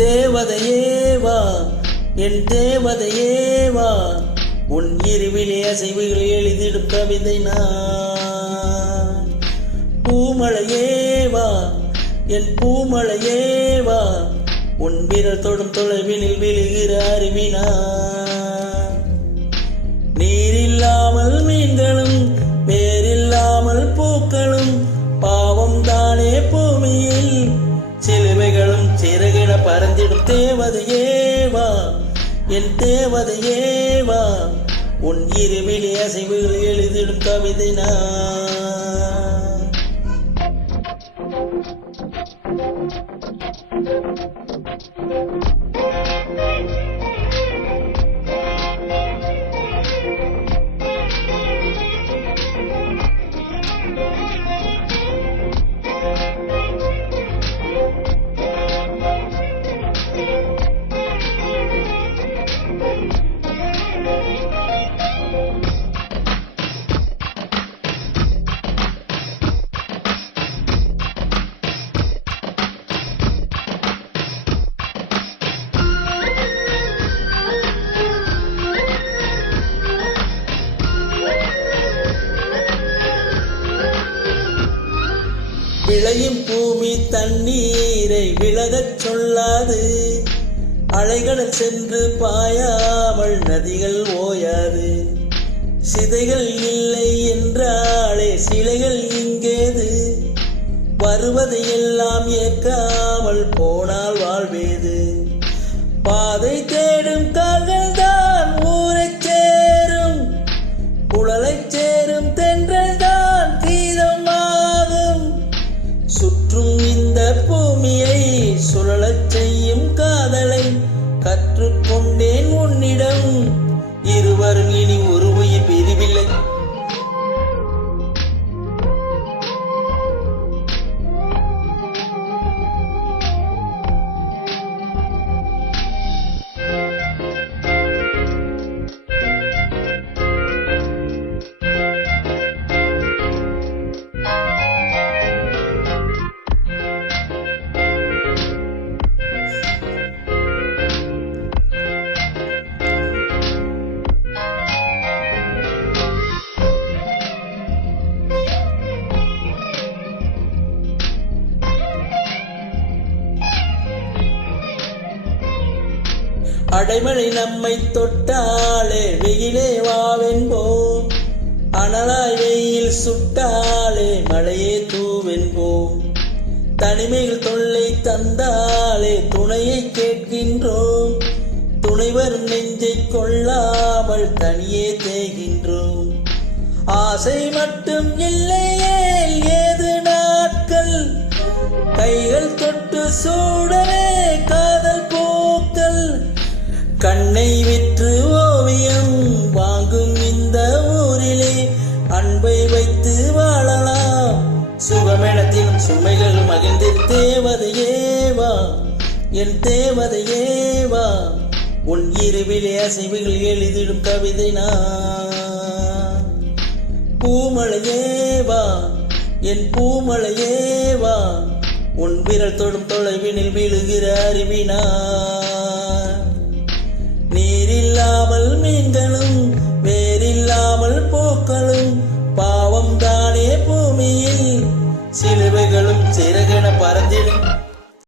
தேவதையேவா என் தேவதையேவா உன் இருவிலே அசைவுகள் எழுதிடும் கவிதை நான். பூமழையேவா என் பூமழையேவா உன் விரல் தொடும் தொலைவினில் விழுகிற அருவினா. நீரில்லாமல் மீன்களும் வேறில்லாமல் பூக்களும் பாவம் தானே பூமியில் சிலுவைகளும் சிறகின பறந்திடும் தேவதையேவா என் தேவதையேவா உன் இருவிலே அசைவுகள் எழுதிடும் கவிதை நான். விளையும் பூமி தண்ணீரை விலகச் சொல்லாது, அலைகளில் சென்று பாயாமல் நதிகள் ஓயாது. சிதைகள் இல்லை என்றாலே சிலைகள் இங்கேது, வருவதை எல்லாம் ஏற்காமல் போனால் வாழ்வேது. பாதை தேடும் கால்கள் தான் ஊரைச் சேரும், குழலைச் சேரும் தென்றல் தான் கீதமாகும். சுற்றும் இந்த பூமியை சுழலச் செய்யும் காதலை கற்றுக்கொண்டேன் உன்னிடம். இருவரும் இனி ஒரு உயிர் பிரிவில்லை. அடைமழை நம்மை தொட்டாலே வெயிலே வாவென்போம், அனலாய் வெயில் சுட்டாலே மழையே தூவென்போம். தனிமைகள் தொல்லை தந்தாலே துணையை கேட்கின்றோம், துணைவர் நெஞ்சை கொள்ளாமல் தனியே தேய்கின்றோம். ஆசை மட்டும் இல்லையே ஏது நாட்கள், கைகள் தொட்டு சூடவே காதல் பூக்கள். கண்ணை விற்று ஓவியம் வாங்கும் இந்த ஊரிலே அன்பை வைத்து வாழலாம். சுகமெனத்திலும் சுமைகள் மகிழ்ந்து தேவதையேவா என் தேவதையேவா உன் இருவிலே அசைவுகள் எழுதிடும் கவிதை நான். பூமழையேவா என் பூமழையேவா உன் விரல் தொடும் தொலைவினில் விழுகிற அருவினா. நீரில்லாமல் மீன்களும் வேறில்லாமல் பூக்களும் பாவம் தானே பூமியில் சிலுவைகளும் சிறகென பறந்திடும்